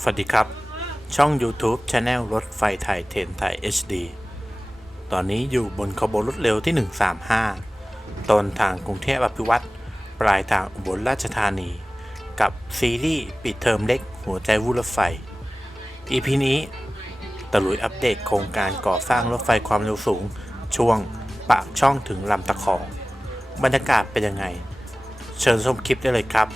สวัสดีครับ ช่อง YouTube Channel รถไฟไทยเทนไทย HD ตอนนี้อยู่บนขบวนรถเร็วที่ 135 ต้นทางกรุงเทพอภิวัตรปลายทางอุบลราชธานี กับซีรีส์ปิดเทอมเล็กหัวใจวูรถไฟ EP นี้ตะลุยอัปเดตโครงการก่อสร้างรถไฟความเร็วสูง ช่วงปากช่องถึงลำตะคอง บรรยากาศเป็นยังไง เชิญชมคลิปได้เลยครับ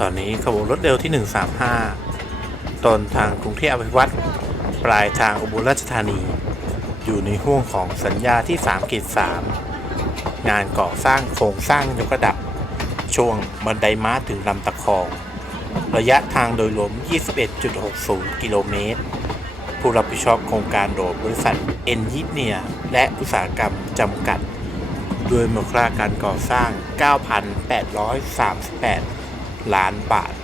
ตอนนี้ขบวนรถเร็วที่ 135ต้นทางกรุงเทพอภิวัตรปลายทางอุบลราชธานี อยู่ในห่วงของสัญญาที่3กีด3งานก่อสร้างโครงสร้างยกระดับ ช่วงบันไดม้าถึงลำตะคอง ระยะทางโดยรวม 21.60 กิโลเมตร ผู้รับผิดชอบโครงการโดยบริษัทเอ็นยิเนียและอุตสาหกรรมจำกัด ด้วยมูลค่าการก่อสร้าง 9,838 ล้านบาท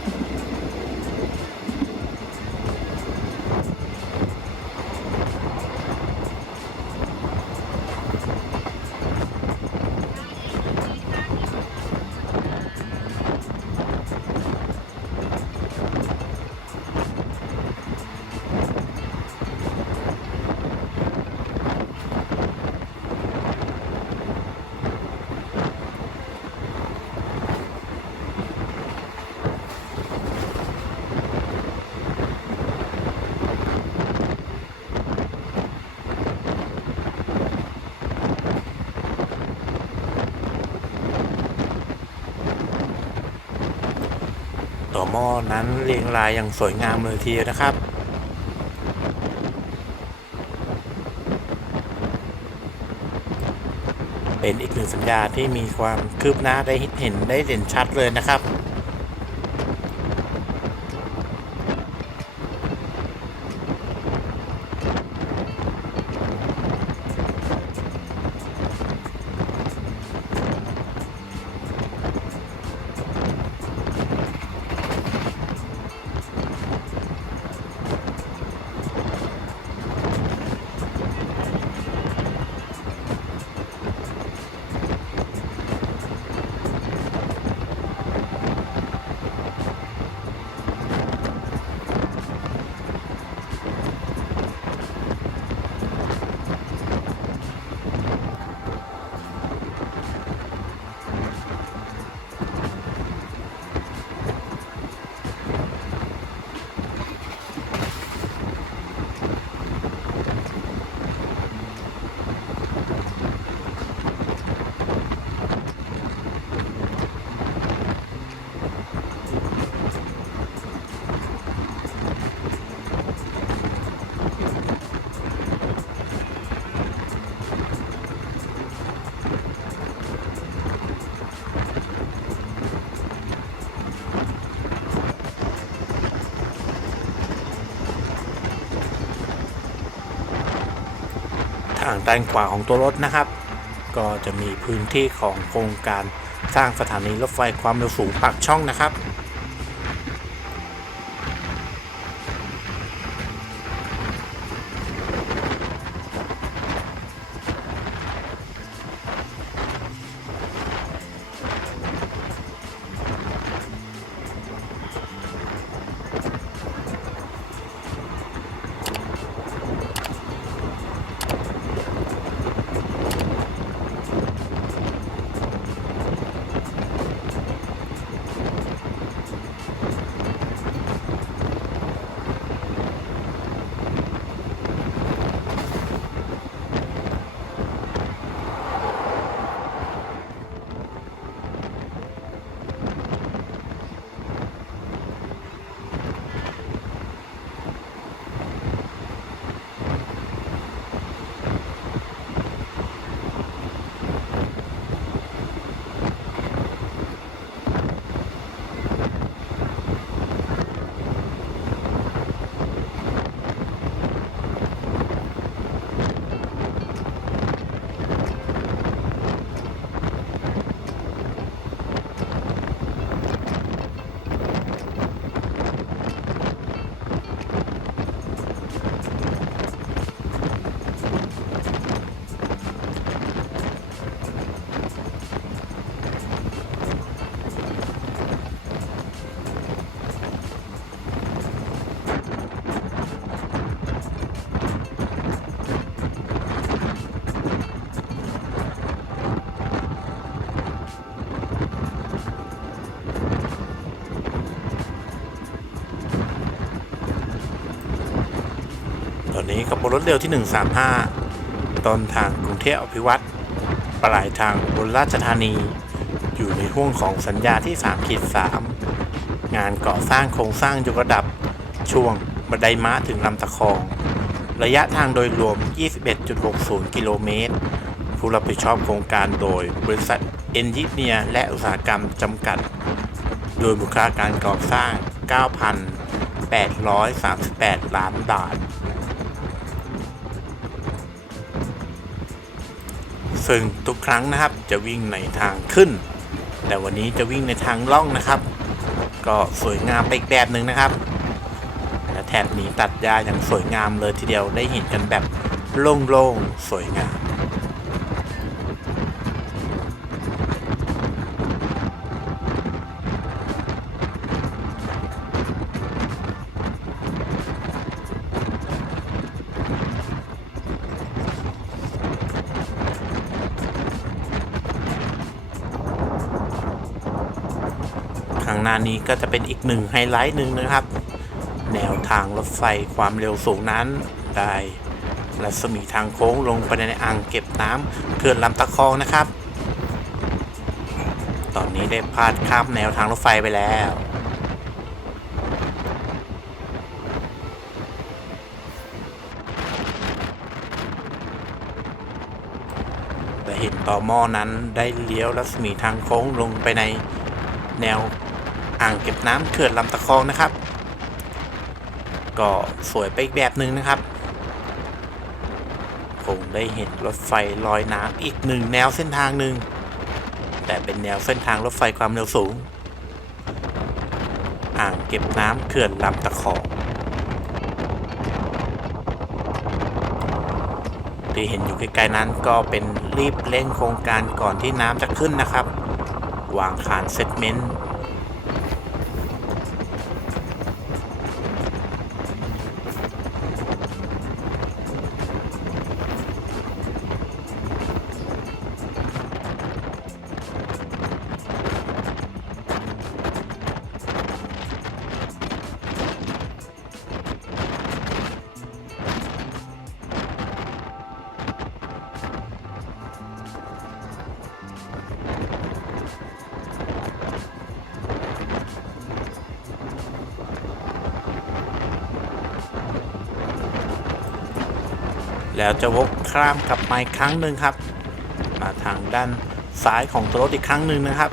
ต่อหม้อนั้นเรียงรายอย่างสวยงามเลยทีเดียวนะครับเป็นอีกหนึ่งสัญญาที่มีความคืบหน้าได้เห็นได้เด่นชัดเลยนะครับ ด้านขวาของตัวรถนะครับ ก็จะมีพื้นที่ของโครงการสร้างสถานีรถไฟความเร็วสูงปากช่องนะครับ นี้ขบวนรถเร็วที่ 135ต้นทางกรุงเทพอภิวัตรปลายทางบนราชธานี อยู่ในห่วงของสัญญาที่3ขีด3งานก่อสร้างโครงสร้างยกระดับ ช่วงบันไดม้าถึงลำตะคอง ระยะทางโดยรวม 21.60 กิโลเมตร ผู้รับผิดชอบโครงการโดยบริษัทเอนจิเนียร์และอุตสาหกรรมจำกัด โดยมูลค่าการก่อสร้าง 9,838 ล้านบาท ซึ่งทุกครั้งนะครับ จะวิ่งในทางขึ้น แต่วันนี้จะวิ่งในทางล่องนะครับ ก็สวยงามไปอีกแบบหนึ่งนะครับและแถบนี้ตัดหญ้าอย่างสวยงามเลยทีเดียวได้เห็นกันแบบโล่งๆสวยงาม หน้านี้ก็จะเป็นอีกหนึ่งไฮไลท์หนึ่งนะครับ แนวทางรถไฟความเร็วสูงนั้นได้รัศมีทางโค้งลงไปในอ่างเก็บน้ำเขื่อนลำตะคองนะครับ ตอนนี้ได้พาดข้ามแนวทางรถไฟไปแล้วแต่เห็นต่อหม้อนั้นได้เลี้ยวรัศมีทางโค้งลงไปในแนว อ่างเก็บน้ำเขื่อนลำตะคองนะครับ ก็สวยไปอีกแบบหนึ่งนะครับคงได้เห็นรถไฟลอยน้ำอีกหนึ่งแนวเส้นทางหนึ่งแต่เป็นแนวเส้นทางรถไฟความเร็วสูง อ่างเก็บน้ำเขื่อนลำตะคองที่เห็นอยู่ไกลๆนั้นก็เป็นรีบเร่งโครงการก่อนที่น้ำจะขึ้นนะครับ วางคานเซตเมนต์ แล้วจะวกข้ามกลับมาอีกครั้งหนึ่งครับ มาทางด้านซ้ายของตัวรถอีกครั้งหนึ่งนะครับ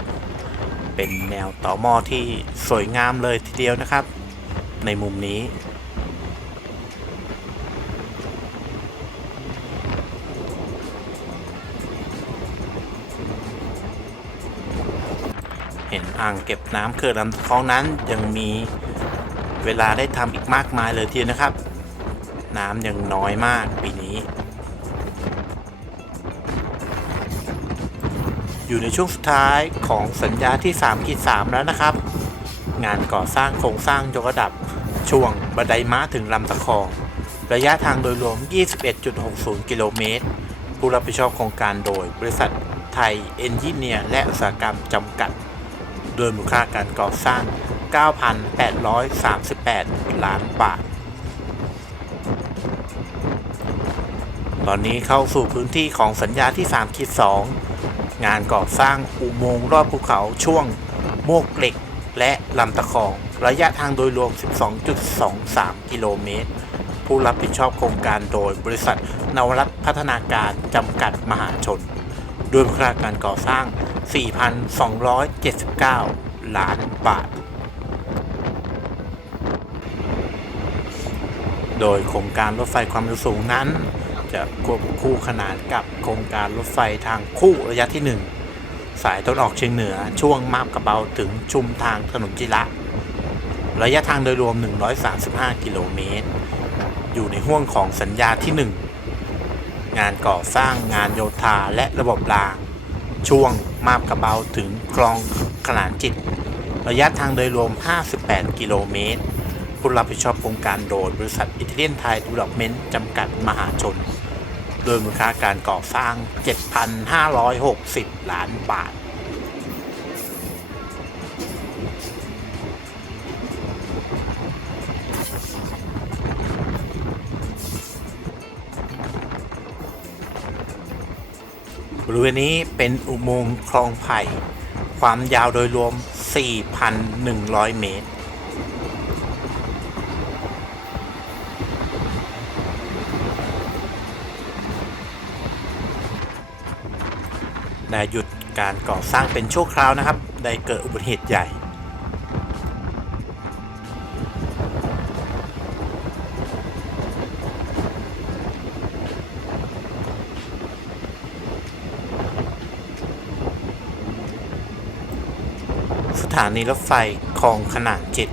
เป็นแนวต่อมอที่สวยงามเลยทีเดียวนะครับ ในมุมนี้ เห็นอ่างเก็บน้ำเขื่อนลำคลองนั้นยังมีเวลาได้ทำอีกมากมายเลยทีเดียวนะครับ น้ำยังน้อยมากปีนี้ อยู่ในช่วงสุดท้ายของสัญญาที่3ขีด3แล้วนะครับ งานก่อสร้างโครงสร้างยกระดับช่วงบันไดม้าถึงลำตะคอง ระยะทางโดยรวม 21.60 กิโลเมตร ผู้รับผิดชอบโครงการโดยบริษัทไทยเอนจิเนียร์และอุตสาหกรรมจำกัด โดยมูลค่าการก่อสร้าง 9,838 ล้านบาท ตอนนี้เข้าสู่พื้นที่ของสัญญาที่3ขีด2งานก่อสร้างอุโมงค์รอบภูเขาช่วงโมกเหล็ก และลำตะคอง ระยะทางโดยรวม 12.23 กิโลเมตร ผู้รับผิดชอบโครงการโดยบริษัทนวรัตพัฒนาการจำกัดมหาชนด้วยมูลค่าการก่อสร้าง 4,279 ล้านบาท โดยโครงการรถไฟความเร็วสูงนั้น จะควบคู่ขนานกับโครงการรถไฟทางคู่ระยะที่ 1 สายต้นออกเชียงเหนือช่วงมาบกระเบาถึงชุมทางถนนจิระ ระยะทางโดยรวม 135 กิโลเมตร อยู่ในห่วงของสัญญาที่ 1 งานก่อสร้างงานโยธาและระบบราง ช่วงมาบกระเบาถึงคลองขนานจิต ระยะทางโดยรวม 58 กิโลเมตรผู้รับผิดชอบโครงการโดยบริษัทอิตาเลียนไทยดีเวล็อปเมนต์จำกัดมหาชน โดยมูลค่าการก่อสร้าง 7,560 ล้านบาท บริเวณนี้เป็นอุโมงค์คลองไผ่ ความยาวโดยรวม 4,100 เมตร ได้หยุดการก่อสร้างเป็นชั่วคราวนะครับ ได้เกิดอุบัติเหตุใหญ่สถานีรถไฟคลองขนานจิต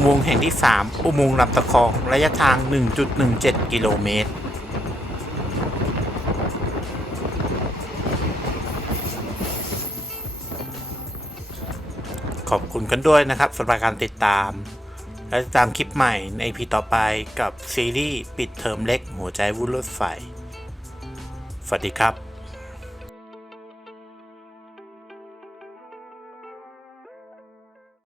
อุโมงค์แห่งที่ 3 อุโมงค์ลำตะคองระยะทาง 1.17 กิโลเมตร ขอบคุณกันด้วยนะครับสำหรับการติดตาม และติดตามคลิปใหม่ใน EP ต่อไปกับซีรีส์ ปิดเทอมเล็กหัวใจวุ่นรถไฟ สวัสดีครับ